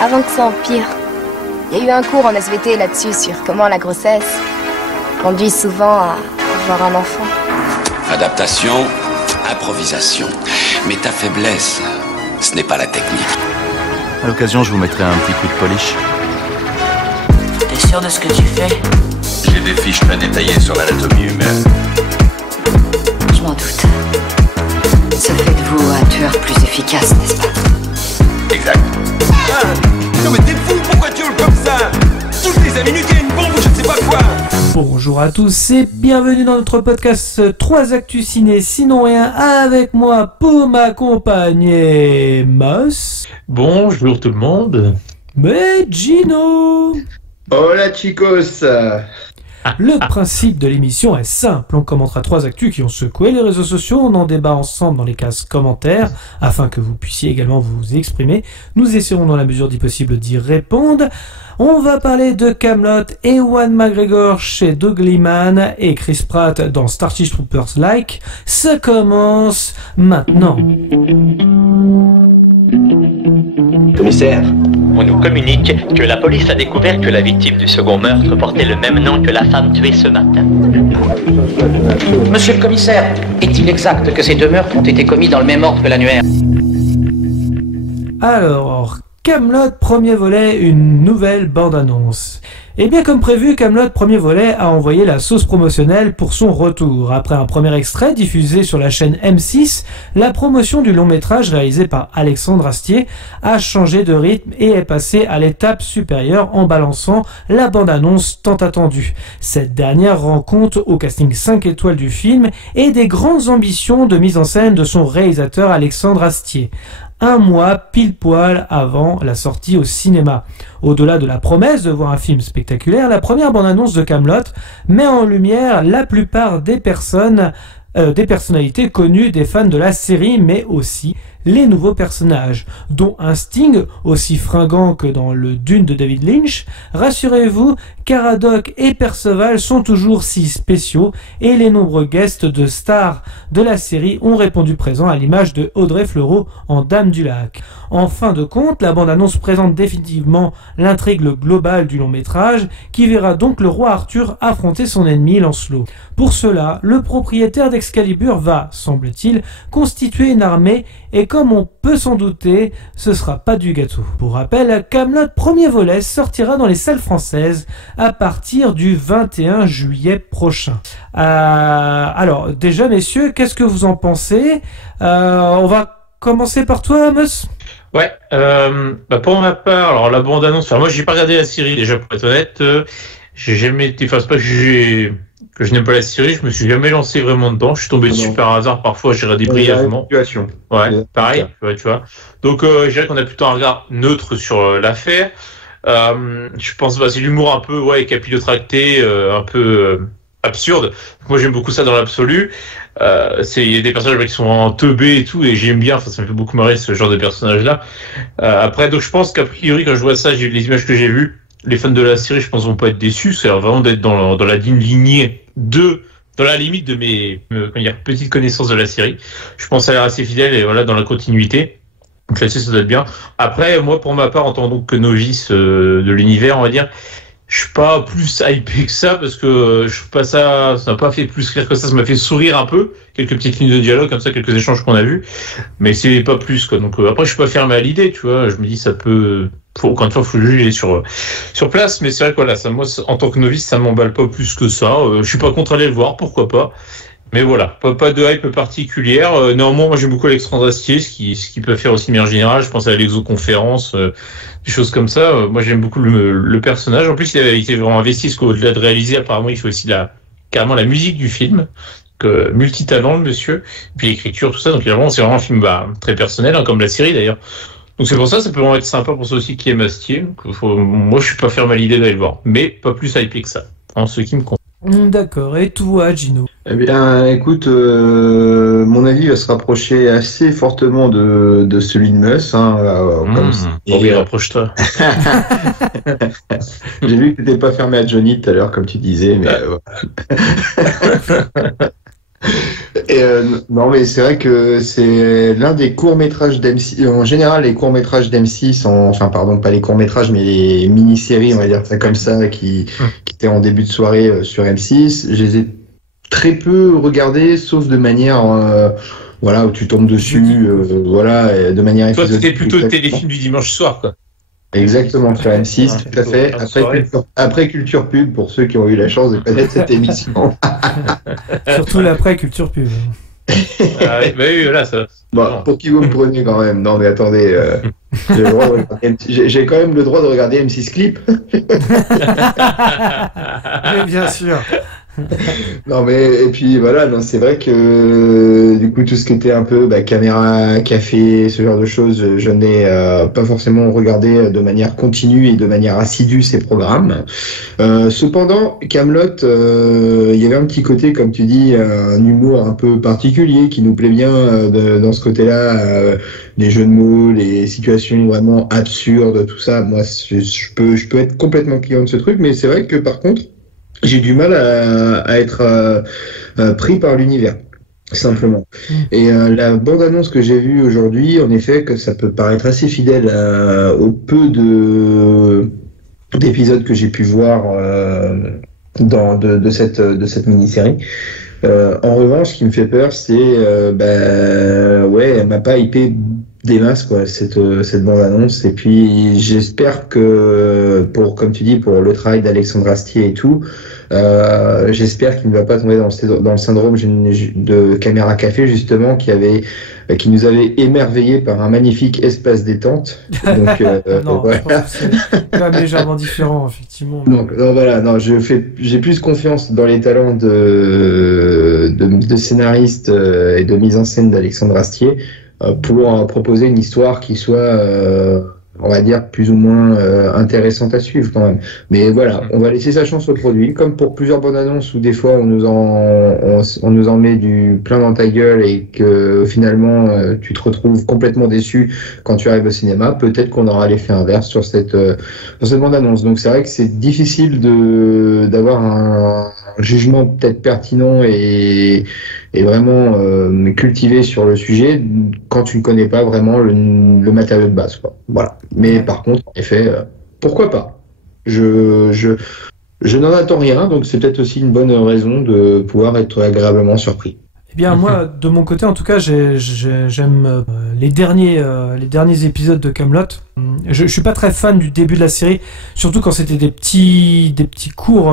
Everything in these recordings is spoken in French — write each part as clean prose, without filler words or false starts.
avant que ça empire. Il y a eu un cours en SVT là-dessus sur comment la grossesse conduit souvent à avoir un enfant. Adaptation, improvisation. Mais ta faiblesse, ce n'est pas la technique. À l'occasion, je vous mettrai un petit coup de polish. T'es sûr de ce que tu fais? J'ai des fiches très détaillées sur l'anatomie humaine. Je m'en doute. Ça fait de vous un tueur plus efficace, n'est-ce pas? Exact. Ah, non mais t'es fou, pourquoi tu hurles comme ça? Toutes les 5 minutes, il y a une bombe ou je ne sais pas quoi. Bonjour à tous et bienvenue dans notre podcast 3 Actus Ciné, sinon rien, avec moi pour m'accompagner Moss. Bonjour tout le monde. Mais Gino. Hola chicos. Le principe de l'émission est simple, on commentera 3 actus qui ont secoué les réseaux sociaux, on en débat ensemble dans les cases commentaires, afin que vous puissiez également vous exprimer. Nous essaierons dans la mesure du possible d'y répondre. On va parler de Kaamelott, Ewan McGregor chez Doug Liman et Chris Pratt dans Starship Troopers Like. Ça commence maintenant. Commissaire, on nous communique que la police a découvert que la victime du second meurtre portait le même nom que la femme tuée ce matin. Monsieur le commissaire, est-il exact que ces 2 meurtres ont été commis dans le même ordre que l'annuaire? Alors, Kaamelott, premier volet, une nouvelle bande-annonce. Et bien comme prévu, Kaamelott, premier volet, a envoyé la sauce promotionnelle pour son retour. Après un premier extrait diffusé sur la chaîne M6, la promotion du long-métrage réalisé par Alexandre Astier a changé de rythme et est passée à l'étape supérieure en balançant la bande-annonce tant attendue. Cette dernière rend compte au casting 5 étoiles du film et des grandes ambitions de mise en scène de son réalisateur Alexandre Astier. Un mois pile poil avant la sortie au cinéma. Au-delà de la promesse de voir un film spectaculaire, la première bande-annonce de Kaamelott met en lumière la plupart des personnalités connues des fans de la série, mais aussi les nouveaux personnages, dont un Sting aussi fringant que dans le Dune de David Lynch. Rassurez-vous, Caradoc et Perceval sont toujours si spéciaux et les nombreux guests de stars de la série ont répondu présent à l'image de Audrey Fleurot en Dame du Lac. En fin de compte, la bande-annonce présente définitivement l'intrigue globale du long-métrage qui verra donc le roi Arthur affronter son ennemi Lancelot. Pour cela, le propriétaire d'Excalibur va, semble-t-il, constituer une armée et comme on peut s'en douter, ce sera pas du gâteau. Pour rappel, Kaamelott premier volet sortira dans les salles françaises à partir du 21 juillet prochain. Alors, déjà messieurs, qu'est-ce que vous en pensez? On va commencer par toi, Amos. Ouais, pour ma part, alors la bande-annonce, moi j'ai pas regardé la série déjà pour être honnête, j'ai jamais été, c'est pas que je n'aime pas la série, je me suis jamais lancé vraiment dedans, je suis tombé dessus par hasard, parfois j'ai regardé brièvement. Ouais, pareil, tu vois. Donc je dirais qu'on a plutôt un regard neutre sur l'affaire. Je pense c'est l'humour un peu capillotracté, un peu absurde. Moi j'aime beaucoup ça dans l'absolu. Il y a des personnages qui sont vraiment teubés et tout, et j'aime bien, ça me fait beaucoup marrer ce genre de personnages là. Après, donc je pense qu'a priori quand je vois ça, les images que j'ai vues, les fans de la série je pense vont pas être déçus, c'est vraiment d'être dans la digne lignée dans la limite de mes petites connaissances de la série. Je pense que ça a l'air assez fidèle et voilà, dans la continuité. Donc là-dessus, ça doit être bien. Après, moi, pour ma part, en tant que novice de l'univers, on va dire, je suis pas plus hypé que ça parce que je trouve pas ça m'a pas fait plus rire que ça m'a fait sourire un peu, quelques petites lignes de dialogue comme ça, quelques échanges qu'on a vus, mais c'est pas plus quoi. Donc après, je suis pas fermé à l'idée, tu vois, je me dis ça peut, quand il faut juger sur place, mais c'est vrai que voilà, ça, moi en tant que novice, ça m'emballe pas plus que ça. Je suis pas contre aller le voir, pourquoi pas. Mais voilà, pas de hype particulière. Néanmoins, moi j'aime beaucoup Alexandre Astier, ce qui peut faire aussi de manière générale. Je pense à l'exoconférence, des choses comme ça. Moi j'aime beaucoup le personnage. En plus, il était vraiment investi, parce qu'au-delà de réaliser, apparemment, il fait aussi carrément la musique du film. Multitalent, le monsieur. Et puis l'écriture, tout ça. Donc vraiment, c'est vraiment un film très personnel, comme la série d'ailleurs. Donc c'est pour ça peut vraiment être sympa pour ceux aussi qui aiment Astier. Moi je suis pas fermé à l'idée d'aller le voir, mais pas plus hypé que ça, en ce qui me concerne. D'accord, et toi, Gino? Eh bien, écoute, mon avis va se rapprocher assez fortement de celui de Mus. Rapproche-toi. J'ai vu que tu n'étais pas fermé à Johnny tout à l'heure, comme tu disais, mais Non, mais c'est vrai que c'est l'un des courts-métrages d'M6. En général, les courts-métrages d'M6, enfin, pardon, pas les courts-métrages, mais les mini-séries, on va dire ça comme ça, qui étaient en début de soirée sur M6. Je les ai très peu regardés, sauf de manière, voilà, où tu tombes dessus, voilà, de manière Toi, épisodique. c'était plutôt le téléfilm du dimanche soir, quoi. Exactement, sur M6, tout à fait. Après culture pub, pour ceux qui ont eu la chance de connaître cette émission. Surtout l'après-culture pub. Ah oui, bah oui, voilà, ça. Bon, pour qui vous me prenez quand même? Non, mais attendez, j'ai quand même le droit de regarder M6 Clip. Mais bien sûr. Non, mais et puis voilà, non, c'est vrai que du coup tout ce qui était un peu caméra, café, ce genre de choses, je n'ai pas forcément regardé de manière continue et de manière assidue ces programmes. Cependant, Kaamelott, il y avait un petit côté, comme tu dis, un humour un peu particulier qui nous plaît bien dans ce côté-là, les jeux de mots, les situations vraiment absurdes, tout ça. Moi, je peux être complètement client de ce truc, mais c'est vrai que par contre, j'ai du mal à être pris par l'univers, simplement. Et la bande-annonce que j'ai vue aujourd'hui, en effet, que ça peut paraître assez fidèle au peu d'épisodes que j'ai pu voir de cette mini-série. En revanche, ce qui me fait peur, c'est elle m'a pas hypé des masses, quoi, cette bande-annonce. Et puis j'espère que comme tu dis, pour le travail d'Alexandre Astier et tout, j'espère qu'il ne va pas tomber dans le syndrome de Caméra Café, justement, qui nous avait émerveillés par un magnifique espace détente. Donc, non, voilà. je pense que c'est quand même légèrement différent, effectivement. Donc voilà, non, j'ai plus confiance dans les talents de scénariste et de mise en scène d'Alexandre Astier pour proposer une histoire qui soit, on va dire, plus ou moins intéressante à suivre quand même. Mais voilà, on va laisser sa chance au produit, comme pour plusieurs bonnes annonces où des fois on nous en met du plein dans ta gueule et que finalement tu te retrouves complètement déçu quand tu arrives au cinéma. Peut-être qu'on aura l'effet inverse sur cette bande annonce. Donc c'est vrai que c'est difficile d'avoir un jugement peut-être pertinent et vraiment cultivé sur le sujet quand tu ne connais pas vraiment le matériau de base, quoi. Voilà. Mais par contre, en effet, pourquoi pas? Je n'en attends rien, donc c'est peut-être aussi une bonne raison de pouvoir être agréablement surpris. Eh bien, moi, de mon côté, en tout cas, j'aime les derniers épisodes de Kaamelott. Je suis pas très fan du début de la série, surtout quand c'était des petits cours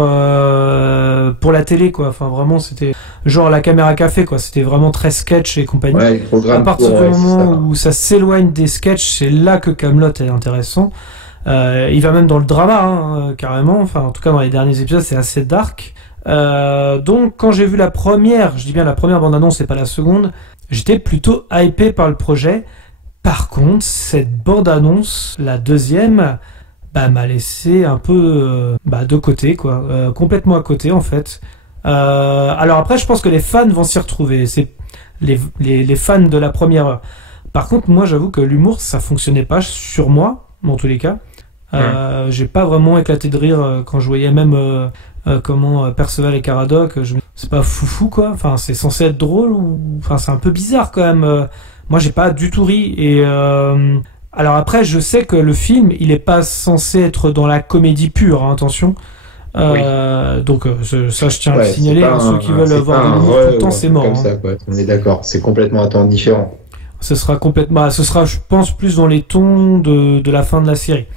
pour la télé, quoi. Enfin, vraiment, c'était genre la Caméra Café, quoi. C'était vraiment très sketch et compagnie. Ouais, à partir du moment où ça s'éloigne des sketchs, c'est là que Kaamelott est intéressant. Il va même dans le drama, carrément. Enfin, en tout cas, dans les derniers épisodes, c'est assez dark. Donc quand j'ai vu la première, je dis bien la première bande-annonce et pas la seconde, j'étais plutôt hypé par le projet. Par contre, cette bande-annonce, la deuxième, m'a laissé un peu de côté, quoi, complètement à côté en fait. Alors après, je pense que les fans vont s'y retrouver. C'est les fans de la première heure. Par contre, moi, j'avoue que l'humour, ça fonctionnait pas sur moi, en tous les cas. J'ai pas vraiment éclaté de rire quand je voyais même Perceval et Caradoc, c'est pas foufou, quoi. Enfin, c'est censé être drôle enfin, c'est un peu bizarre quand même. Moi, j'ai pas du tout ri. Et alors après, je sais que le film, il est pas censé être dans la comédie pure, hein, attention. Oui. Donc ça, je tiens à le signaler. Ceux qui veulent voir de l'humour tout le temps, c'est mort. Comme ça, quoi. On est d'accord. C'est complètement différent. Ce sera, je pense, plus dans les tons de la fin de la série.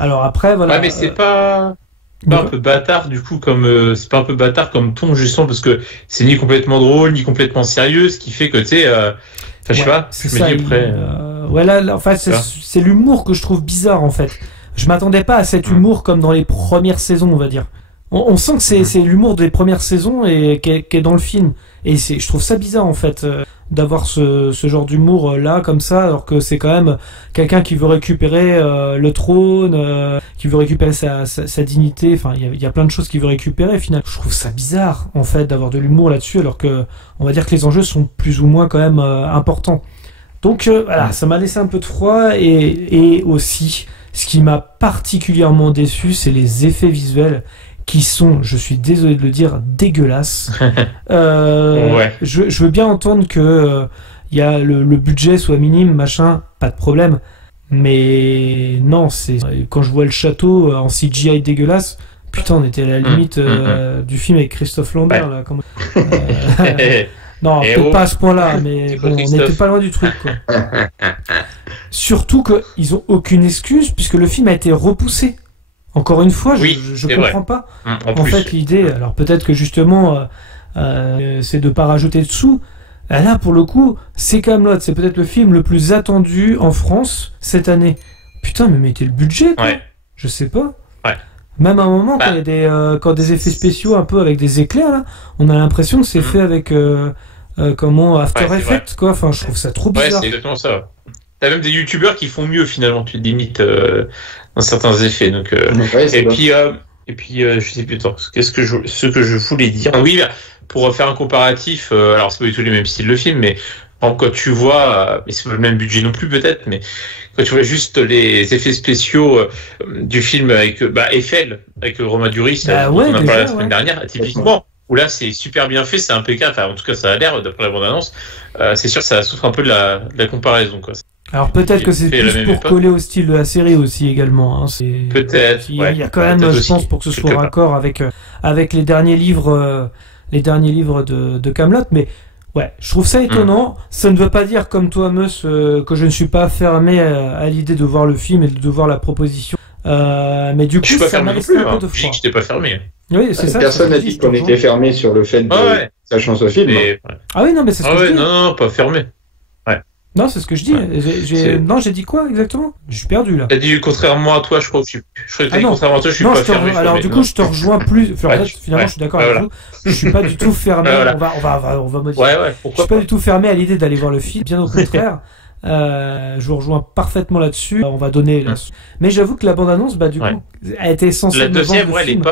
Alors après, voilà. Ouais, mais c'est pas un peu bâtard, du coup, c'est pas un peu bâtard comme ton, justement, parce que c'est ni complètement drôle, ni complètement sérieux, ce qui fait que, tu sais, je sais pas, je me dis après. Ouais, là, en fait, c'est l'humour que je trouve bizarre, en fait. Je m'attendais pas à cet humour comme dans les premières saisons, on va dire. On sent que c'est l'humour des premières saisons et qui est dans le film. Et je trouve ça bizarre, en fait, d'avoir ce genre d'humour là, comme ça, alors que c'est quand même quelqu'un qui veut récupérer le trône, qui veut récupérer sa dignité. Enfin, il y a plein de choses qu'il veut récupérer, finalement. Je trouve ça bizarre, en fait, d'avoir de l'humour là-dessus, alors que on va dire que les enjeux sont plus ou moins quand même importants. Donc voilà, ça m'a laissé un peu de froid, et aussi, ce qui m'a particulièrement déçu, c'est les effets visuels qui sont, je suis désolé de le dire, dégueulasses. Je veux bien entendre que y a le budget soit minime, machin, pas de problème. Mais non, c'est quand je vois le château en CGI dégueulasse, putain, on était à la limite du film avec Christophe Lambert là. Non, peut-être pas à ce point-là, mais bon, on n'était pas loin du truc, quoi. Surtout qu'ils ont aucune excuse puisque le film a été repoussé. Encore une fois, je comprends pas. En fait, l'idée, alors peut-être que justement, c'est de pas rajouter de sous. Là, pour le coup, c'est Kaamelott, c'est peut-être le film le plus attendu en France cette année. Putain, mais mettez le budget, quoi. Je sais pas. Même à un moment, quand il y a des effets spéciaux un peu avec des éclairs, là, on a l'impression que c'est fait avec After Effects, quoi. Enfin, je trouve ça trop bizarre. Ouais, c'est exactement ça. T'as même des youtubeurs qui font mieux finalement, tu te limites dans certains effets. Donc, et puis, je sais plus tant. Ce que je voulais dire. Oui, pour faire un comparatif, alors c'est pas du tout les mêmes styles de film, mais quand tu vois, mais c'est pas le même budget non plus peut-être, mais quand tu vois juste les effets spéciaux du film avec Eiffel, avec Romain Duris, dont on a parlé la semaine dernière, typiquement, où là c'est super bien fait, c'est impeccable, enfin en tout cas ça a l'air d'après la bande-annonce, c'est sûr que ça souffre un peu de la comparaison, quoi. Alors peut-être que c'est plus pour coller au style de la série aussi également. Hein. Peut-être. Il y a quand même, je pense, pour que ce soit raccord avec les derniers livres de Kaamelott, mais ouais, je trouve ça étonnant. Ça ne veut pas dire, comme toi, Meus, que je ne suis pas fermé à l'idée de voir le film et de voir la proposition. Mais du coup, ça m'a laissé un peu de froid. Je n'étais pas fermé. Oui, c'est ça. Personne n'a dit qu'on était fermé sur le fait de sachant ce film. Ah oui, non, mais c'est ce que je dis. Non, pas fermé. Non, c'est ce que je dis. Non, j'ai dit quoi exactement? Je suis perdu là. T'as dit contrairement à toi, je crois que contrairement à toi, je suis pas fermé. Alors du coup, je te rejoins plus. Finalement, je suis d'accord avec vous. Je suis pas du tout fermé. On va modifier. Je suis pas du tout fermé à l'idée d'aller voir le film. Bien au contraire. Je vous rejoins parfaitement là-dessus. On va donner. Mais j'avoue que la bande-annonce, du coup, a été censée me vendre le film.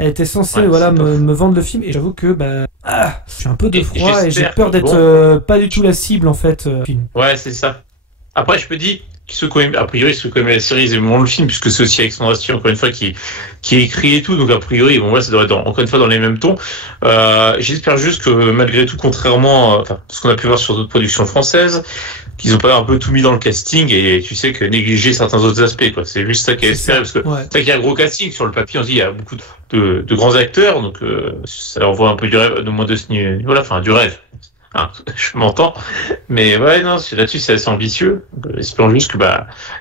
Elle était censée me vendre le film et j'avoue que je suis un peu de froid et j'ai peur d'être pas du tout la cible en fait. Ouais, c'est ça. Après, je me dis ceux qui aiment la série, ils aimeront le film puisque c'est aussi Alexandre Astier encore une fois qui écrit et tout, donc a priori ça doit être encore une fois dans les mêmes tons. J'espère juste que malgré tout, contrairement à ce qu'on a pu voir sur d'autres productions françaises, qu'ils ont pas un peu tout mis dans le casting et tu sais que négliger certains autres aspects, quoi. C'est juste ça qu'il y a à espérer parce que c'est vrai qu'il y a un gros casting sur le papier. On se dit il y a beaucoup de grands acteurs, donc ça envoie un peu du rêve, au moins de ce niveau. Voilà, enfin du rêve. Je m'entends, mais là-dessus c'est assez ambitieux. Espérons juste que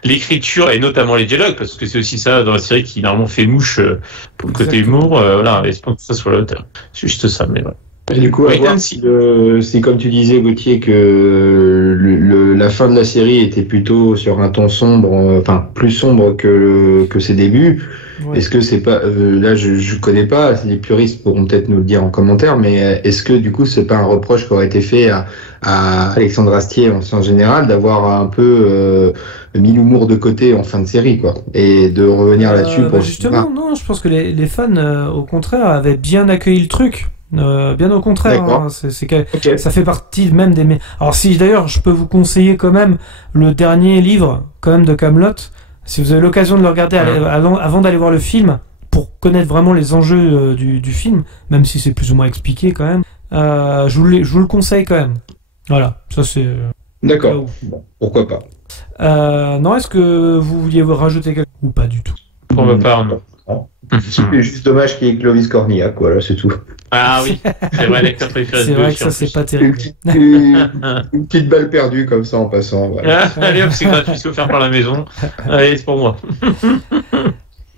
l'écriture et notamment les dialogues, parce que c'est aussi ça dans la série qui normalement fait mouche pour le côté humour. Espérons que ça soit la hauteur. C'est juste ça, mais voilà. Et du coup, c'est comme tu disais, Gauthier, que la fin de la série était plutôt sur un ton sombre, plus sombre que ses débuts. Ouais. Est-ce que c'est pas là je connais pas, les puristes pourront peut-être nous le dire en commentaire, mais est-ce que du coup c'est pas un reproche qui aurait été fait à Alexandre Astier en général d'avoir un peu mis l'humour de côté en fin de série, quoi, et de revenir là-dessus pour justement non, je pense que les fans au contraire avaient bien accueilli le truc. Bien au contraire, hein, ça fait partie même des. Alors si d'ailleurs je peux vous conseiller quand même le dernier livre quand même de Kaamelott. Si vous avez l'occasion de le regarder avant d'aller voir le film, pour connaître vraiment les enjeux du film, même si c'est plus ou moins expliqué quand même, je vous le conseille quand même. Voilà, ça c'est... D'accord, bon, pourquoi pas. Non, est-ce que vous vouliez rajouter quelque chose ou pas du tout? Pour ma part, non. C'est juste dommage qu'il y ait Clovis Cornillac, voilà, c'est tout. Ah oui, c'est vrai, l'acteur préféré. C'est vrai que ça, c'est pas terrible. Une petite balle perdue comme ça en passant. Voilà. Allez hop, c'est gratuit, c'est offert par la maison. Allez, c'est pour moi.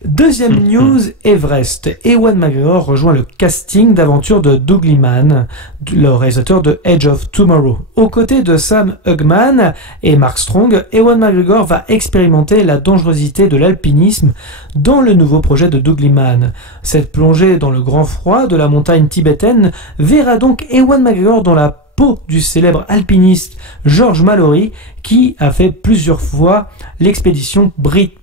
Deuxième news, Everest. Ewan McGregor rejoint le casting d'aventure de Doug Liman, le réalisateur de Edge of Tomorrow. Aux côtés de Sam Hugman et Mark Strong, Ewan McGregor va expérimenter la dangerosité de l'alpinisme dans le nouveau projet de Doug Liman. Cette plongée dans le grand froid de la montagne tibétaine verra donc Ewan McGregor dans la peau du célèbre alpiniste George Mallory qui a fait plusieurs fois l'expédition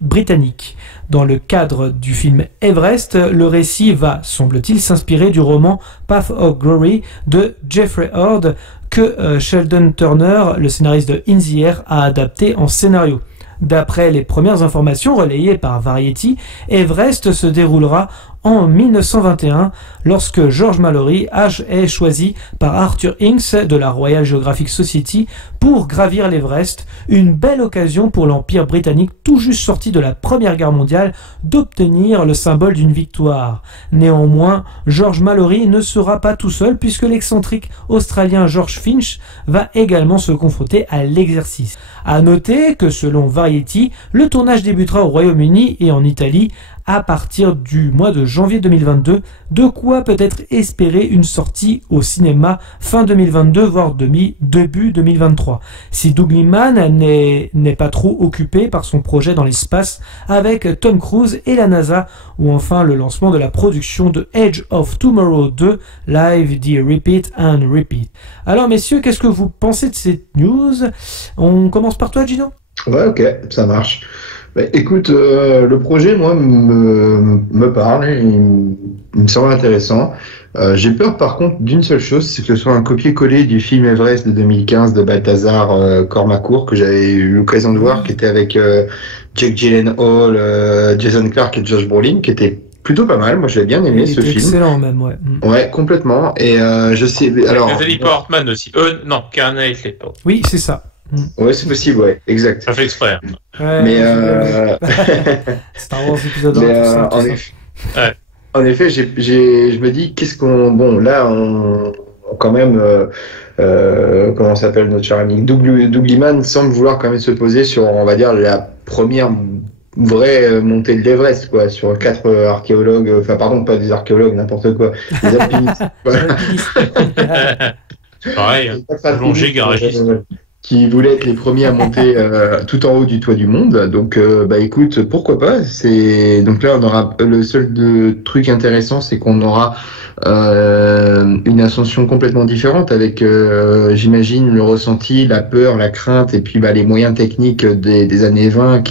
britannique. Dans le cadre du film Everest, le récit va, semble-t-il, s'inspirer du roman Path of Glory de Jeffrey Ord que Sheldon Turner, le scénariste de In the Air, a adapté en scénario. D'après les premières informations relayées par Variety, Everest se déroulera en 1921, lorsque George Mallory est choisi par Arthur Inks de la Royal Geographic Society pour gravir l'Everest, une belle occasion pour l'Empire britannique tout juste sorti de la Première Guerre mondiale d'obtenir le symbole d'une victoire. Néanmoins, George Mallory ne sera pas tout seul puisque l'excentrique australien George Finch va également se confronter à l'exercice. À noter que selon Variety, le tournage débutera au Royaume-Uni et en Italie à partir du mois de janvier 2022, de quoi peut-être espérer une sortie au cinéma fin 2022, voire début 2023. Si Doug Liman n'est pas trop occupé par son projet dans l'espace avec Tom Cruise et la NASA, ou enfin le lancement de la production de Edge of Tomorrow 2, Live the Repeat and Repeat. Alors messieurs, qu'est-ce que vous pensez de cette news? On commence par toi, Gino? Ouais, ok, ça marche. Bah, écoute, le projet, moi, me parle, il me semble intéressant. J'ai peur, par contre, d'une seule chose, c'est que ce soit un copier-coller du film Everest de 2015 de Balthazar Cormacourt, que j'avais eu l'occasion de voir, qui était avec Jake Gyllenhaal, Jason Clarke et Josh Brolin, qui était plutôt pas mal. Moi, j'avais bien aimé ce film. Excellent, même, ouais. Ouais, complètement. Et je sais... Alors, Nathalie Portman aussi. Non, Karen Knightley. Oui, c'est ça. Ouais, c'est possible, ouais, exact. Ça fait exprès. Ouais, mais Star Wars épisode 1, mais, tout ça. Ouais. En effet, je me dis, qu'est-ce qu'on... Bon, là, on quand même... comment s'appelle notre cher ami Doug Liman semble vouloir quand même se poser sur, on va dire, la première vraie montée de l'Everest, quoi, sur 4 archéologues, enfin, pardon, pas des archéologues, n'importe quoi, des alpinistes. Pareil, plongé garagiste. Qui voulaient être les premiers à monter tout en haut du toit du monde. Donc, bah écoute, pourquoi pas. Donc là, on aura le seul truc intéressant, c'est qu'on aura une ascension complètement différente avec, j'imagine, le ressenti, la peur, la crainte et puis bah, les moyens techniques des années 20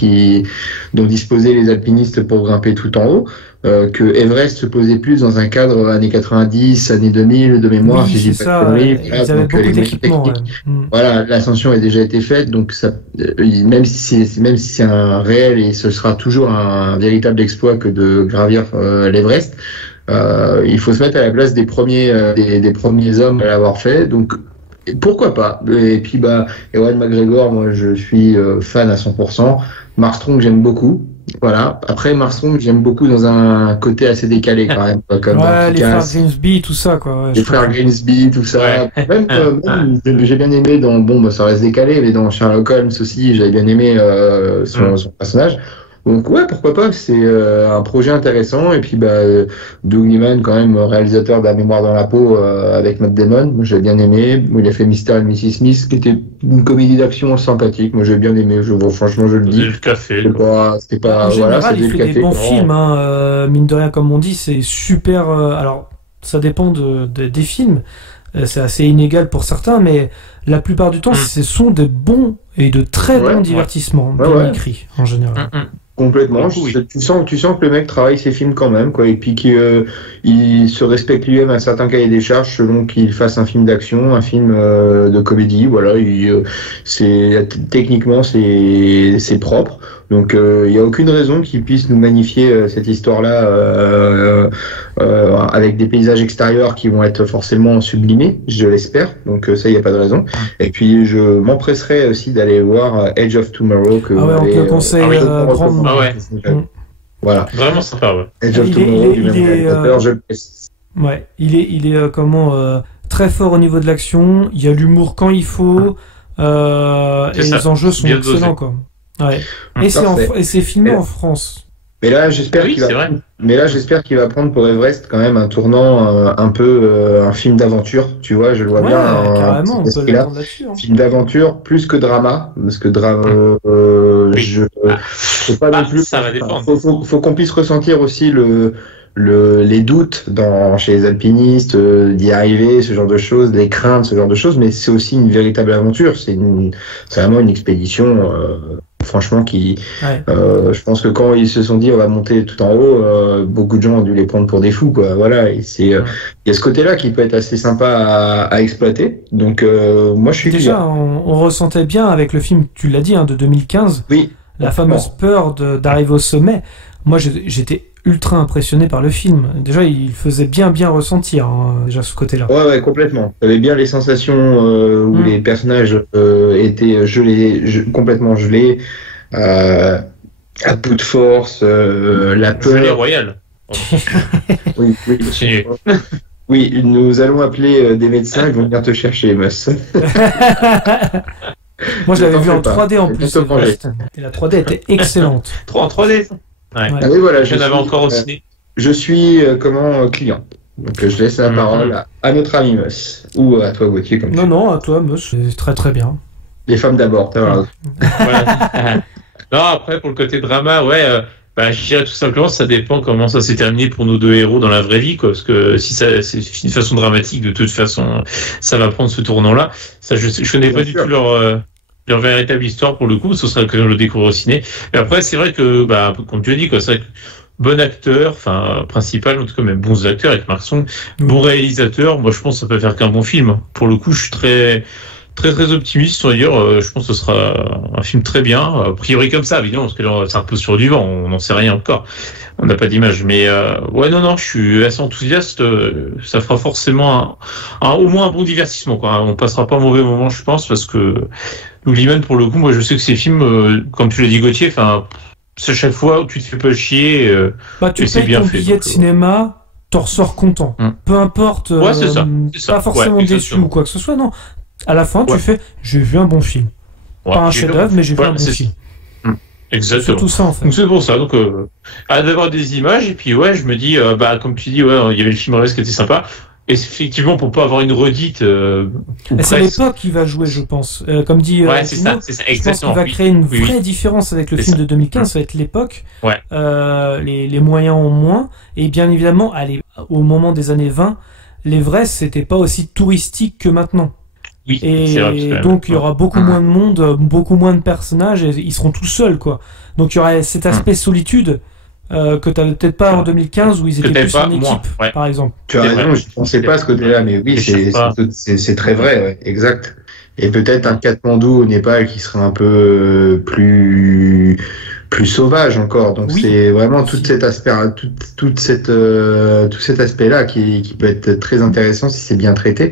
dont disposaient les alpinistes pour grimper tout en haut. Que Everest se posait plus dans un cadre années 90, années 2000 de mémoire, oui, si j'ai pas de conneries. Ils avaient beaucoup d'équipements. Ouais. Voilà, l'ascension a déjà été faite, donc ça, même si c'est un réel et ce sera toujours un véritable exploit que de gravir l'Everest, il faut se mettre à la place des premiers hommes à l'avoir fait. Donc pourquoi pas. Et puis bah Ewan McGregor, moi je suis fan à 100%. Mark Strong, j'aime beaucoup. Voilà. Après, Mark Strong, j'aime beaucoup dans un côté assez décalé quand même. Comme ouais, les frères Grimsby, tout ça, quoi. Ouais, les frères Grimsby, tout ça. Ouais. Même j'ai bien aimé dans, bon, bah, ça reste décalé, mais dans Sherlock Holmes aussi, j'avais bien aimé son personnage. Donc ouais, pourquoi pas, c'est un projet intéressant. Et puis bah Doug Liman, quand même réalisateur de La Mémoire dans la peau avec Matt Damon, moi j'ai bien aimé. Il a fait Mr. et Mrs. Smith, qui était une comédie d'action sympathique. Moi j'ai bien aimé, franchement je le dis. Le café. C'était pas en général, voilà, il fait des bons films, hein, mine de rien, comme on dit, c'est super. Alors ça dépend des films. C'est assez inégal pour certains, mais la plupart du temps, ce sont des bons et de très bons divertissements, bien écrits en général. Complètement. Tu sens que le mec travaille ses films quand même, quoi, et puis qu'il se respecte lui-même un certain cahier des charges selon qu'il fasse un film d'action, un film de comédie. Voilà, techniquement c'est propre. Donc il y a aucune raison qu'il puisse nous magnifier cette histoire-là avec des paysages extérieurs qui vont être forcément sublimés, je l'espère. Donc ça, il n'y a pas de raison. Et puis je m'empresserai aussi d'aller voir Edge of Tomorrow que on te le conseille grandement. Voilà. Vraiment sympa, ouais. Edge of Tomorrow du même réalisateur, je le précise. Ouais, il est très fort au niveau de l'action. Il y a l'humour quand il faut. Et les enjeux sont excellents, quoi. Ouais. Et c'est filmé en France. Mais là, j'espère qu'il va prendre pour Everest quand même un tournant un peu un film d'aventure, tu vois, je le vois bien. Carrément, on peut le prendre là-dessus. Hein. Film d'aventure plus que drama, parce que faut pas non plus. Ça va dépendre. Faut qu'on puisse ressentir aussi les doutes chez les alpinistes, d'y arriver, ce genre de choses, les craintes, ce genre de choses, mais c'est aussi une véritable aventure. C'est vraiment une expédition. Franchement, je pense que quand ils se sont dit on va monter tout en haut, beaucoup de gens ont dû les prendre pour des fous, quoi. Voilà, et il y a ce côté-là qui peut être assez sympa à exploiter. Donc moi je suis déjà, on ressentait bien avec le film, tu l'as dit, de 2015. Oui. La fameuse peur d'arriver au sommet. moi j'étais ultra impressionné par le film. Déjà, il faisait bien ressentir, hein, déjà ce côté-là. Ouais, complètement. T'avais bien les sensations où les personnages étaient complètement gelés, à bout de force, la peur. Gelé royal. Oui. Continuez. Oui, nous allons appeler des médecins, ils vont venir te chercher, Mus. Moi, je l'avais vu en 3D en plus. Et la 3D était excellente. En 3D. Ouais. Ah oui, voilà, J'en avais encore au ciné. Je suis client. Donc je laisse la parole à notre ami Mus. Ou à toi, Gauthier, comme Non, à toi, Mus. C'est très bien. Les femmes d'abord, t'as raison. Voilà. Non, après, pour le côté drama, je dirais tout simplement, ça dépend comment ça s'est terminé pour nos deux héros dans la vraie vie, quoi. Parce que si c'est une façon dramatique, de toute façon, ça va prendre ce tournant-là. Ça, je connais pas du tout leur véritable histoire pour le coup. Ce sera l'occasion de le découvrir au ciné. Et après, c'est vrai que, comme tu as dit, quoi, c'est vrai que bon acteur, principal, en tout cas, même bons acteurs avec Mark Strong, bon réalisateur. Moi, je pense que ça peut faire qu'un bon film. Pour le coup, je suis très optimiste, on va dire. Je pense que ce sera un film très bien, a priori comme ça, évidemment, parce que là, c'est un peu sur du vent, on n'en sait rien encore, on n'a pas d'image, mais je suis assez enthousiaste. Ça fera forcément au moins un bon divertissement, quoi. On passera pas un mauvais moment, je pense, parce que Lou Liman, pour le coup, moi je sais que ces films, comme tu l'as dit, Gauthier, c'est chaque fois où tu te fais pas chier, tu payes ton billet de cinéma, t'en ressors content, peu importe, c'est ça. Pas forcément déçu ou quoi que ce soit, non. À la fin, tu fais, j'ai vu un bon film. Pas un chef-d'œuvre, mais j'ai vu un bon film. Exactement. C'est tout ça, en fait. Donc c'est pour ça. Donc, d'avoir des images, et puis je me dis, comme tu dis, il y avait le film Reste qui était sympa. Et effectivement, pour pas avoir une redite. C'est l'époque qui va jouer, je pense. Comme dit. C'est ça, exactement. Je pense qu'il va créer une vraie différence avec le film de 2015. Ça va être l'époque. Ouais. Les moyens ont moins. Et bien évidemment, au moment des années 20, l'Everest, c'était pas aussi touristique que maintenant. Oui, et vrai, donc il y aura beaucoup moins de monde, beaucoup moins de personnages, et ils seront tout seuls, quoi. Donc il y aura cet aspect solitude que tu n'avais peut-être pas en 2015 où ils étaient plus en équipe, par exemple. Tu as raison, je ne pensais pas à ce côté-là, mais oui, c'est très vrai, exact. Et peut-être un Katmandou au Népal qui serait un peu plus sauvage encore. Donc c'est vraiment tout cet aspect-là qui peut être très intéressant si c'est bien traité.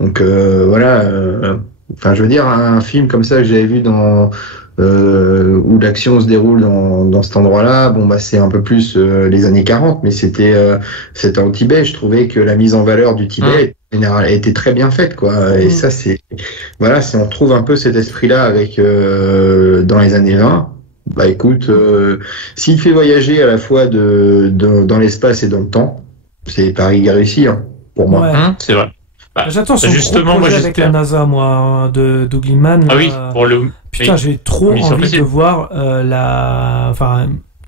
Donc je veux dire, un film comme ça que j'avais vu où l'action se déroule dans cet endroit-là, c'est un peu plus les années 40, mais c'était au Tibet. Je trouvais que la mise en valeur du Tibet était très bien faite, quoi. Et ça, si on trouve un peu cet esprit-là avec dans les années 20, écoute, s'il fait voyager à la fois dans l'espace et dans le temps, c'est pari réussi, pour moi. Ouais. C'est vrai. J'attends son gros projet avec la NASA, moi, de Doug Liman. Ah oui, pour le. Putain, j'ai trop envie de voir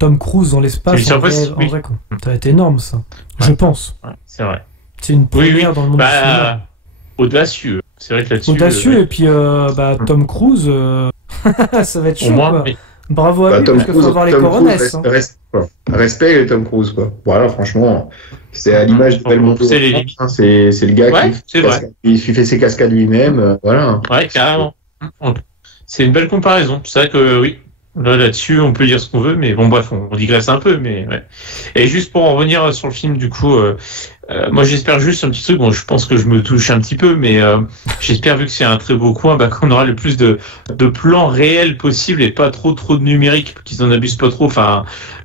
Tom Cruise dans l'espace en vrai. Ça va être énorme, ça. Je pense. Ouais, c'est vrai. C'est une première dans le monde du cinéma. Audacieux. C'est vrai que là-dessus. Audacieux, et puis Tom Cruise, ça va être chaud, quoi. Bravo à lui, parce qu'il faut avoir les coronesses. Respect Tom Cruise, quoi. Voilà, franchement, c'est à l'image de Belmondo. C'est le gars qui fait ses cascades lui-même, voilà. Ouais, carrément. C'est une belle comparaison. C'est vrai que oui, là-dessus, on peut dire ce qu'on veut, mais bon, bref, on digresse un peu, mais ouais. Et juste pour en revenir sur le film, du coup, moi j'espère juste un petit truc, je pense que je me touche un petit peu, mais j'espère, vu que c'est un très beau coin, qu'on aura le plus de plans réels possible et pas trop de numérique, qu'ils en abusent pas trop, le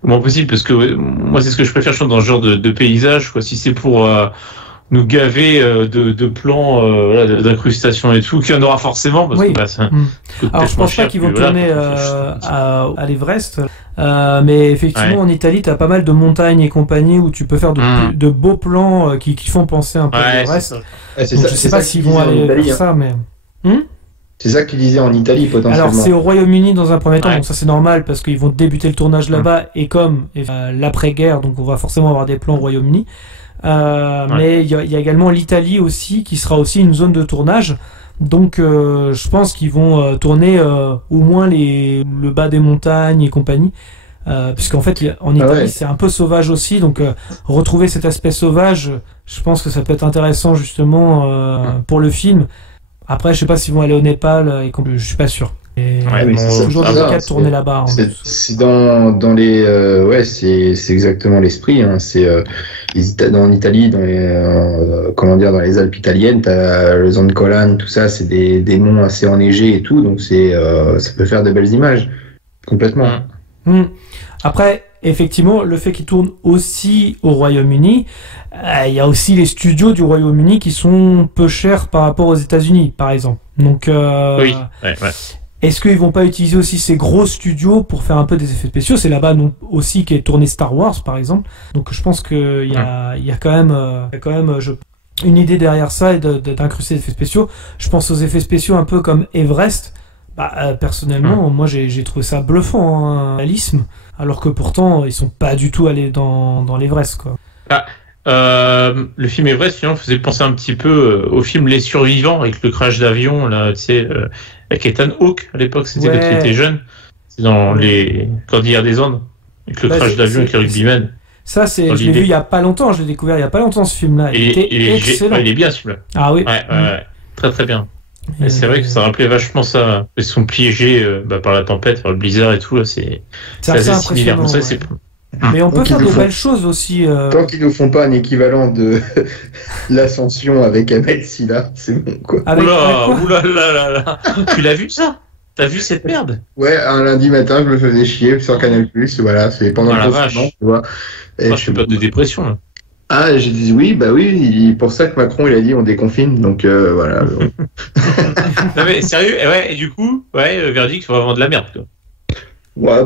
moins possible, parce que moi c'est ce que je préfère, je pense, dans ce genre de paysage, quoi. Si c'est pour nous gaver de plans d'incrustation et tout, qu'il y en aura forcément, parce que alors je pense pas qu'ils vont tourner à l'Everest, mais effectivement en Italie t'as pas mal de montagnes et compagnie où tu peux faire de beaux plans qui font penser un peu à l'Everest. Je sais pas s'ils vont aller faire ça, mais c'est ça que tu disais en Italie potentiellement. Alors c'est au Royaume-Uni dans un premier temps, donc ça c'est normal parce qu'ils vont débuter le tournage là-bas, et comme l'après-guerre, donc on va forcément avoir des plans au Royaume-Uni. Mais il y a également l'Italie aussi, qui sera aussi une zone de tournage. Donc je pense qu'ils vont tourner au moins le bas des montagnes et compagnie, puisqu'en fait en Italie c'est un peu sauvage aussi, donc retrouver cet aspect sauvage, je pense que ça peut être intéressant justement pour le film. Après je sais pas s'ils vont aller au Népal, je suis pas sûr. mais c'est toujours délicat de tourner là-bas. C'est dans les c'est exactement l'esprit. Hein. C'est en Italie, dans les Alpes italiennes, t'as le Zoncolan, tout ça, c'est des monts assez enneigés et tout, donc ça peut faire de belles images complètement. Après, effectivement, le fait qu'ils tournent aussi au Royaume-Uni, il y a aussi les studios du Royaume-Uni qui sont peu chers par rapport aux États-Unis, par exemple. Donc, est-ce qu'ils vont pas utiliser aussi ces gros studios pour faire un peu des effets spéciaux? C'est là-bas aussi qu'est tourné Star Wars, par exemple. Donc, je pense qu'il y a quand même une idée derrière ça et d'incruster des effets spéciaux. Je pense aux effets spéciaux un peu comme Everest. Personnellement, moi j'ai trouvé ça bluffant, hein, réalisme, alors que pourtant ils sont pas du tout allés dans l'Everest, quoi. Le film Everest finalement faisait penser un petit peu au film Les Survivants avec le crash d'avion là, tu sais, avec Ethan Hawke à l'époque, c'était quand il était jeune, c'est dans les Cordillères des Andes avec le crash d'avion avec les rugbymen. Ça je l'ai vu il y a pas longtemps, je l'ai découvert il y a pas longtemps ce film-là. Il était excellent. Il est bien ce film-là. Ah oui. Très très bien. Et c'est vrai que ça rappelait vachement ça. Ils sont piégés par la tempête, par le blizzard et tout. Là, c'est assez similaire. Ouais. Mais on peut faire de belles choses aussi. Tant qu'ils ne font pas un équivalent de l'ascension avec Ahmed Silla, c'est bon quoi. Oula. Tu l'as vu ça? T'as vu cette merde? Ouais, un lundi matin, je me faisais chier sur Canal+. Voilà, c'est pendant le confinement, tu vois. Je suis pas de dépression là. Ah, j'ai dit oui, pour ça que Macron il a dit on déconfine, donc voilà. Non mais sérieux, et du coup, le verdict c'est vraiment de la merde quoi.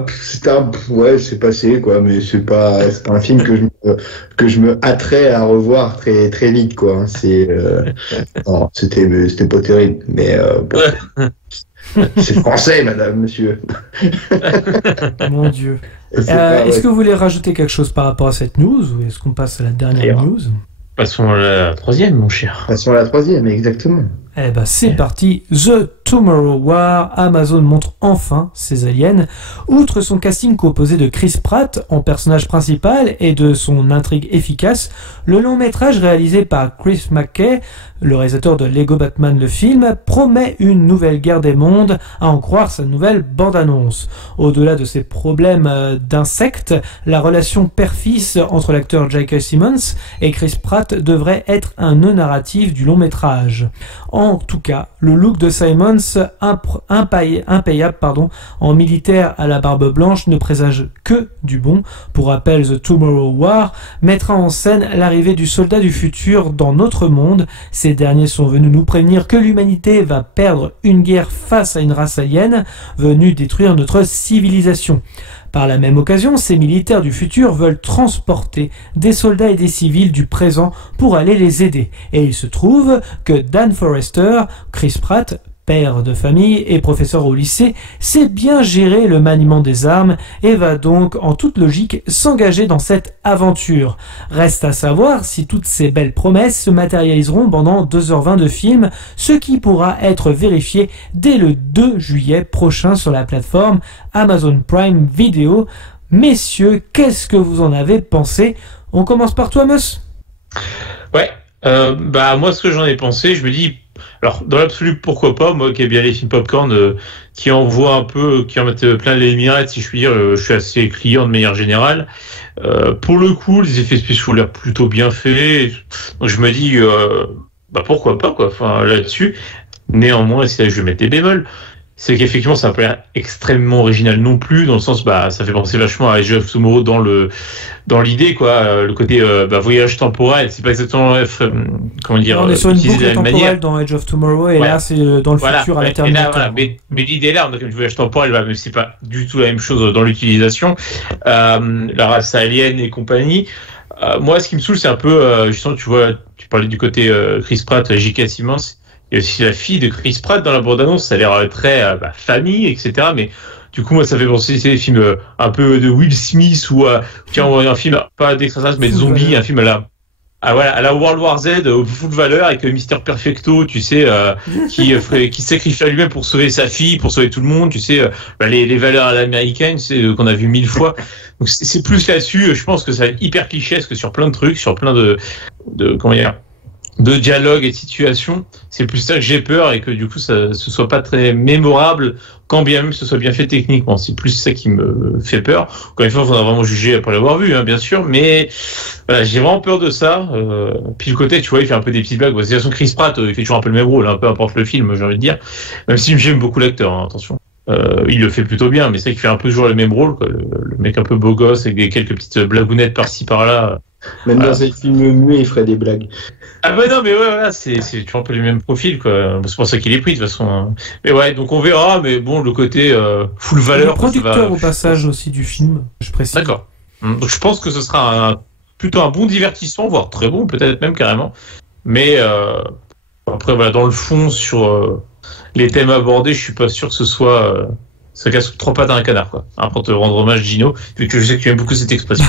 C'est passé quoi, mais c'est pas un film que je me hâterais à revoir très très vite quoi. C'était pas terrible, mais c'est français, madame, monsieur. Mon Dieu. Est-ce que vous voulez rajouter quelque chose par rapport à cette news ou est-ce qu'on passe à la dernière news? Passons à la troisième, mon cher. Passons à la troisième, exactement. C'est parti. The Tomorrow War. Amazon montre enfin ses aliens. Outre son casting composé de Chris Pratt en personnage principal et de son intrigue efficace, le long métrage réalisé par Chris McKay, le réalisateur de Lego Batman le film, promet une nouvelle guerre des mondes, à en croire sa nouvelle bande-annonce. Au-delà de ses problèmes d'insectes, la relation père-fils entre l'acteur J.K. Simmons et Chris Pratt devrait être un nœud narratif du long métrage. En tout cas, le look de Simmons, impayable en militaire à la barbe blanche, ne présage que du bon. Pour rappel, The Tomorrow War mettra en scène l'arrivée du soldat du futur dans notre monde. Ces derniers sont venus nous prévenir que l'humanité va perdre une guerre face à une race alien venue détruire notre civilisation. Par la même occasion, ces militaires du futur veulent transporter des soldats et des civils du présent pour aller les aider. Et il se trouve que Dan Forrester, Chris Pratt, père de famille et professeur au lycée, sait bien gérer le maniement des armes et va donc, en toute logique, s'engager dans cette aventure. Reste à savoir si toutes ces belles promesses se matérialiseront pendant 2h20 de film, ce qui pourra être vérifié dès le 2 juillet prochain sur la plateforme Amazon Prime Video. Messieurs, qu'est-ce que vous en avez pensé? On commence par toi, Meus. Moi, ce que j'en ai pensé, je me dis, alors, dans l'absolu, pourquoi pas, moi qui aime bien les films popcorn, qui envoient un peu, qui en mettent plein les mirettes, si je puis dire, je suis assez client de manière générale. Pour le coup, les effets spéciaux ont l'air plutôt bien faits, donc je me dis, pourquoi pas, quoi, enfin, là-dessus. Néanmoins, c'est là que je vais mettre des bémols. C'est qu'effectivement, ça n'a pas l'air extrêmement original non plus, dans le sens, ça fait penser vachement à Edge of Tomorrow dans l'idée, quoi, le côté voyage temporel, c'est pas exactement comment dire. On est sur une boucle temporelle dans Edge of Tomorrow et là c'est dans le futur à la Terminator. Mais l'idée là, on a comme voyage temporel, mais c'est pas du tout la même chose dans l'utilisation. La race alien et compagnie. Moi, ce qui me saoule, c'est un peu justement, tu vois, tu parlais du côté Chris Pratt, J.K. Simmons. Il y a aussi la fille de Chris Pratt dans la bande-annonce, ça a l'air très famille, etc. Mais du coup, moi, ça fait penser des films un peu de Will Smith ou un film pas d'extraterrestre mais de zombies, un film à la World War Z full valeur avec Mister Perfecto, tu sais, qui sacrifie à lui-même pour sauver sa fille, pour sauver tout le monde, tu sais, les valeurs à l'américaine, qu'on a vu 1000 fois. Donc c'est plus là-dessus. Je pense que ça va être hyper clichésque sur plein de trucs, sur plein de comment dire, de dialogue et de situation. C'est plus ça que j'ai peur et que du coup ce soit pas très mémorable quand bien même ce soit bien fait techniquement. C'est plus ça qui me fait peur. Encore une fois, il faudra vraiment juger après l'avoir vu, hein, bien sûr, mais voilà, j'ai vraiment peur de ça. Puis le côté, tu vois, il fait un peu des petites blagues. De toute façon, Chris Pratt, il fait toujours un peu le même rôle, hein, peu importe le film, j'ai envie de dire. Même si j'aime beaucoup l'acteur, hein, attention. Il le fait plutôt bien, mais c'est vrai qu'il fait un peu toujours le même rôle, quoi. Le mec un peu beau gosse avec quelques petites blagounettes par-ci par-là. Même dans ces films muets, il ferait des blagues. Ah bah non, mais ouais, voilà, c'est toujours un peu les mêmes profils, quoi. C'est pour ça qu'il est pris, de toute façon. Hein. Mais ouais, donc on verra, mais bon, le côté full valeur. Le producteur au passage aussi du film, je précise. D'accord. Donc je pense que ce sera plutôt un bon divertissement, voire très bon, peut-être même carrément. Mais après, voilà, dans le fond, sur les thèmes abordés, je suis pas sûr que ce soit... ça casse 3 pattes à un canard, quoi. Hein, pour te rendre hommage, Gino, vu que je sais que tu aimes beaucoup cette expression.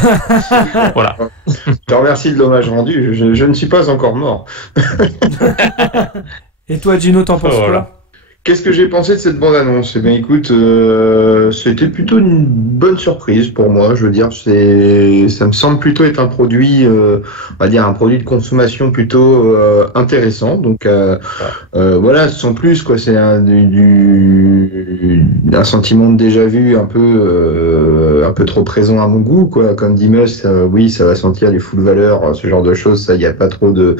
Voilà. Je te remercie de l'hommage rendu. Je ne suis pas encore mort. Et toi, Gino, t'en penses quoi ? Qu'est-ce que j'ai pensé de cette bande-annonce ? Eh bien, écoute, c'était plutôt une bonne surprise pour moi. Je veux dire, ça me semble plutôt être un produit, on va dire un produit de consommation plutôt intéressant. Donc, voilà, sans plus, quoi. C'est un sentiment de déjà vu un peu trop présent à mon goût, quoi. Comme dit Mus, oui, ça va sentir du full valeur, ce genre de choses. Ça, il n'y a pas trop de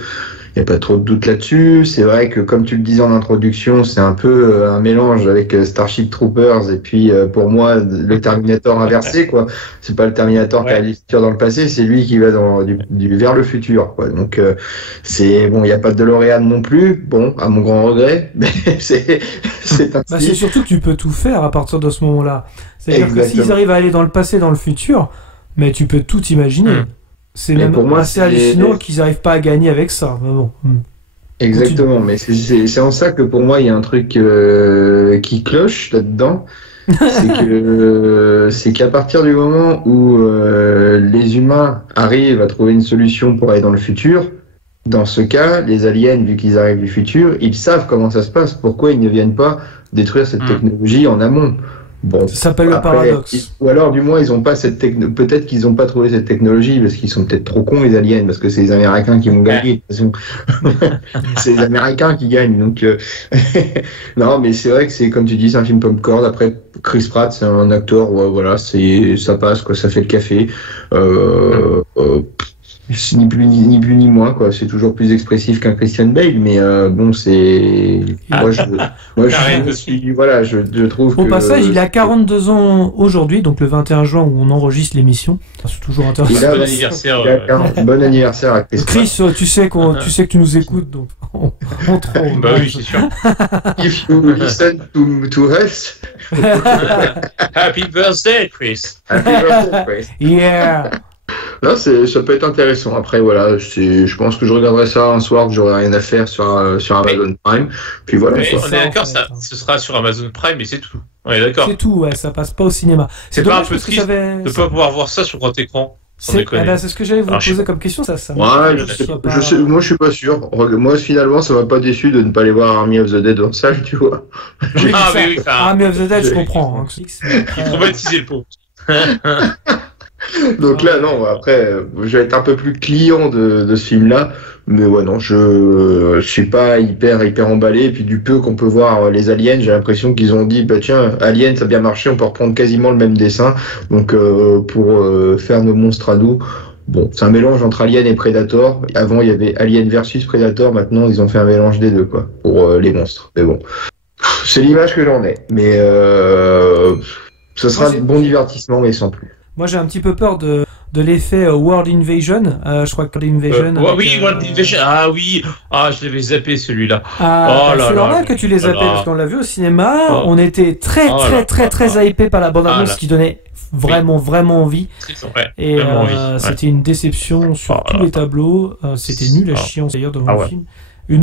doute là-dessus. C'est vrai que, comme tu le disais en introduction, c'est un peu un mélange avec Starship Troopers et puis, pour moi, le Terminator inversé, quoi. C'est pas le Terminator qui a l'histoire dans le passé, c'est lui qui va vers le futur, quoi. Donc, c'est bon, il n'y a pas de DeLorean non plus. Bon, à mon grand regret, mais c'est un bah, c'est surtout que tu peux tout faire à partir de ce moment-là. C'est-à-dire que s'ils arrivent à aller dans le passé, dans le futur, mais tu peux tout imaginer. C'est même pour moi, assez hallucinant qu'ils n'arrivent pas à gagner avec ça. Mais bon. Exactement, mais c'est en ça que pour moi il y a un truc qui cloche là-dedans. C'est qu'à partir du moment où les humains arrivent à trouver une solution pour aller dans le futur, dans ce cas, les aliens, vu qu'ils arrivent du futur, ils savent comment ça se passe. Pourquoi ils ne viennent pas détruire cette technologie en amont ? Bon, ça s'appelle le paradoxe. Ou alors, du moins, ils ont pas cette peut-être qu'ils n'ont pas trouvé cette technologie parce qu'ils sont peut-être trop cons, les aliens, parce que c'est les Américains qui vont gagner. C'est les Américains qui gagnent. Donc, non, mais c'est vrai que c'est, comme tu dis, c'est un film popcorn. Après, Chris Pratt, c'est un acteur, voilà, ça passe, quoi, ça fait le café. C'est ni plus ni moins, quoi. C'est toujours plus expressif qu'un Christian Bale, mais bon, c'est je trouve au passage, il a 42 ans aujourd'hui, donc le 21 juin où on enregistre l'émission. C'est toujours intéressant. Bon anniversaire. Bon anniversaire à Chris. Chris, tu sais que tu nous écoutes, donc on bah oui, c'est sûr. If you listen to us. Happy birthday, Chris. Happy birthday, Chris. Yeah. Là, ça peut être intéressant. Après, voilà, je pense que je regarderai ça un soir que j'aurai rien à faire sur Amazon Prime. Puis voilà. Mais on est d'accord, ce sera sur Amazon Prime, mais c'est tout. On est d'accord. C'est tout, ouais, ça passe pas au cinéma. C'est pas un peu triste de pas pouvoir voir ça sur grand écran. C'est ce que j'allais vous poser comme question, ça. Ouais, moi je suis pas sûr. Moi finalement ça m'a pas déçu de ne pas aller voir Army of the Dead en salle, tu vois. Army of the Dead, je comprends. Il traumatisé le pauvre. Donc là, non, après, je vais être un peu plus client de ce film-là, mais ouais, non, je suis pas hyper emballé, et puis du peu qu'on peut voir les aliens, j'ai l'impression qu'ils ont dit, bah tiens, Alien, ça a bien marché, on peut reprendre quasiment le même dessin, donc pour faire nos monstres à nous. Bon, c'est un mélange entre Alien et Predator. Avant, il y avait Alien versus Predator, maintenant, ils ont fait un mélange des deux, quoi, pour les monstres. Mais bon, c'est l'image que j'en ai, mais ce sera un bon divertissement, mais sans plus. Moi, j'ai un petit peu peur de l'effet World Invasion. Je crois que World Invasion. Oui, World Invasion. Ah oui. Ah, je l'avais zappé celui-là. C'est normal que tu les zappé parce qu'on l'a vu au cinéma. On était très hypé par la bande-annonce qui donnait vraiment envie. Et c'était une déception sur tous les tableaux. C'était nul à chier d'ailleurs devant le film.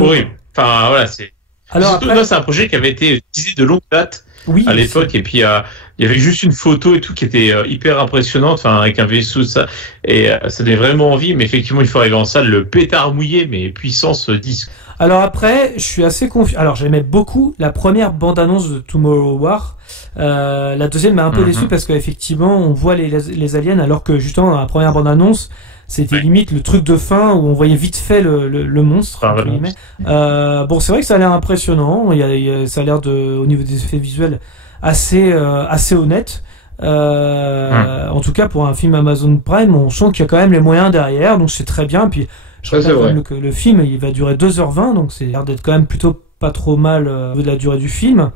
Horrible. Enfin voilà, c'est. Alors surtout, c'est un projet qui avait été teasé de longue date. Oui, à l'époque, et puis il y avait juste une photo et tout qui était hyper impressionnante, enfin avec un vaisseau, ça, et ça donnait vraiment envie, mais effectivement il faut arriver en salle, le pétard mouillé, mais puissance 10. Alors après, je suis assez confus. Alors j'aimais beaucoup la première bande-annonce de Tomorrow War. La deuxième m'a un peu déçu parce qu'effectivement on voit les aliens, alors que justement dans la première bande-annonce, c'était limite le truc de fin où on voyait vite fait le monstre. Bon, c'est vrai que ça a l'air impressionnant. Ça a l'air au niveau des effets visuels assez honnête. En tout cas, pour un film Amazon Prime, on sent qu'il y a quand même les moyens derrière, donc c'est très bien. Puis je rappelle quand même que le film, il va durer 2h20, donc c'est l'air d'être quand même plutôt pas trop mal de la durée du film.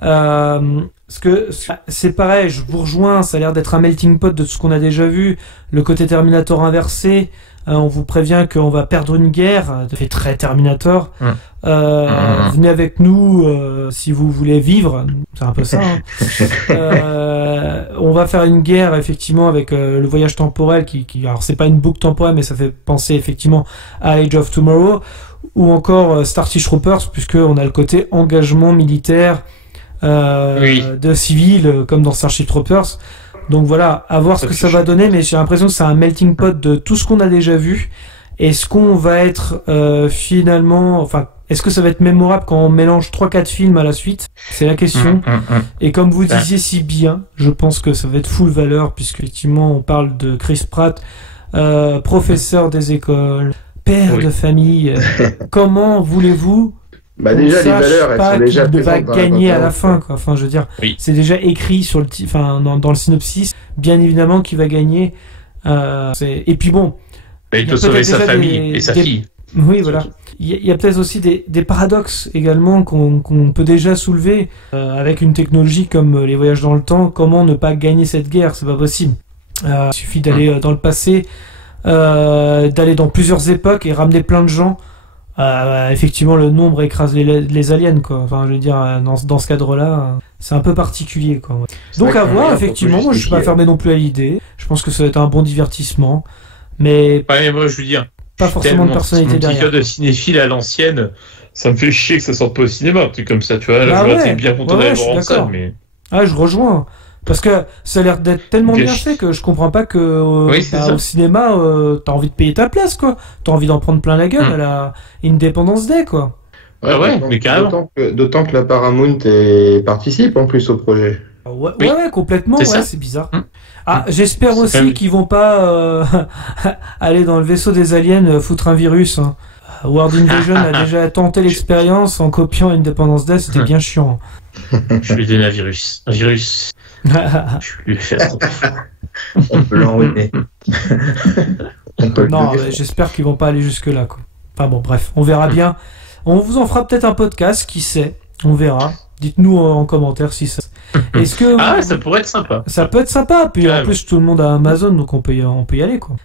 Parce que c'est pareil, je vous rejoins, ça a l'air d'être un melting pot de ce qu'on a déjà vu, le côté Terminator inversé. On vous prévient qu'on va perdre une guerre, ça fait très Terminator. Venez avec nous si vous voulez vivre, c'est un peu ça. On va faire une guerre effectivement avec le voyage temporel qui alors c'est pas une boucle temporelle, mais ça fait penser effectivement à Age of Tomorrow, ou encore Starship Troopers, puisque on a le côté engagement militaire de civils comme dans Starship Troopers. Donc voilà, à voir ce que ça va donner, mais j'ai l'impression que c'est un melting pot de tout ce qu'on a déjà vu. Est-ce qu'on va être finalement, enfin, est-ce que ça va être mémorable quand on mélange 3-4 films à la suite? C'est la question. Et comme vous disiez si bien, je pense que ça va être full valeur, puisqu'effectivement on parle de Chris Pratt, professeur des écoles, père de famille. Comment voulez-vous déjà les valeurs, elles sont déjà présentes dans va gagner à la fin, quoi. quoi. Enfin, je veux dire, c'est déjà écrit sur le, dans le synopsis, bien évidemment qu'il va gagner. Et puis bon, il peut sauver sa famille et sa fille. Oui, voilà. Il y a peut-être aussi des paradoxes également qu'on peut déjà soulever avec une technologie comme les voyages dans le temps. Comment ne pas gagner cette guerre? C'est pas possible. Il suffit d'aller dans le passé, d'aller dans plusieurs époques et ramener plein de gens. Effectivement, le nombre écrase les aliens, quoi. Enfin, je veux dire, dans ce cadre-là, c'est un peu particulier, quoi. Donc à voir, effectivement. Moi, je suis pas fermé non plus à l'idée. Je pense que ça va être un bon divertissement, mais moi, je veux dire, pas forcément de personnalité derrière. Mon petit de cinéphile à l'ancienne, ça me fait chier que ça sorte pas au cinéma, un truc comme ça, tu vois. Là, j'aurais été bien content d'aller voir en salle, mais. Ah, je rejoins. Parce que ça a l'air d'être tellement bien fait que je comprends pas que au cinéma t'as envie de payer ta place, quoi. T'as envie d'en prendre plein la gueule à la Independence Day, quoi. Mais carrément. D'autant que la Paramount participe en plus au projet. Ouais, complètement. C'est bizarre. J'espère aussi qu'ils vont pas aller dans le vaisseau des aliens foutre un virus. World Invasion a déjà tenté l'expérience en copiant Independence Day, c'était bien chiant. Je lui donne un virus. Je lui fais ça. On peut l'enrouler. Non, j'espère qu'ils vont pas aller jusque là, quoi. Enfin bon, bref, on verra bien. On vous en fera peut-être un podcast, qui sait. On verra. Dites-nous en commentaire si ça. Est-ce que ça pourrait être sympa. Ça peut être sympa. Puis en plus tout le monde a Amazon, donc on peut y aller, quoi.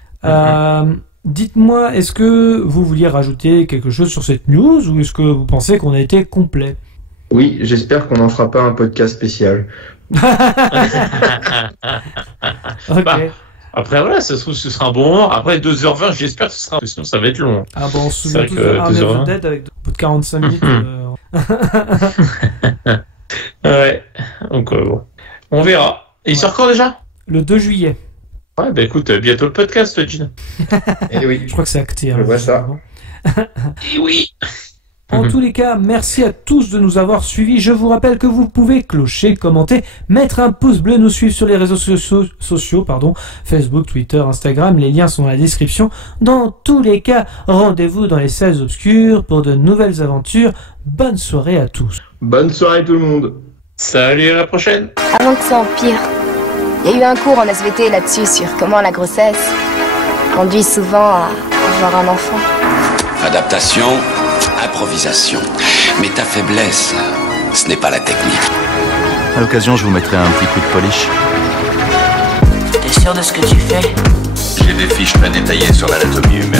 Dites-moi, est-ce que vous vouliez rajouter quelque chose sur cette news, ou est-ce que vous pensez qu'on a été complet? Oui, j'espère qu'on n'en fera pas un podcast spécial. Ok. Après, voilà, ça se trouve, ce sera un bon moment. Après 2h20, j'espère que ce sera. Sinon, ça va être long. Ah bon, on se souvient tous de Army of the Dead avec bout de 45 minutes. Ouais. Donc, bon. On verra. Et il sort quand déjà? Le 2 juillet. Ouais, bah écoute, bientôt le podcast, Gina. Et oui. Je crois que c'est acté. Je vois ça. Et oui. En tous les cas, merci à tous de nous avoir suivis. Je vous rappelle que vous pouvez clocher, commenter, mettre un pouce bleu, nous suivre sur les réseaux sociaux, Facebook, Twitter, Instagram. Les liens sont dans la description. Dans tous les cas, rendez-vous dans les salles obscures pour de nouvelles aventures. Bonne soirée à tous. Bonne soirée tout le monde. Salut, à la prochaine. Avant que ça empire, il y a eu un cours en SVT là-dessus sur comment la grossesse conduit souvent à avoir un enfant. Adaptation, improvisation. Mais ta faiblesse, ce n'est pas la technique. À l'occasion, je vous mettrai un petit coup de polish. T'es sûr de ce que tu fais? J'ai des fiches très détaillées sur l'anatomie humaine.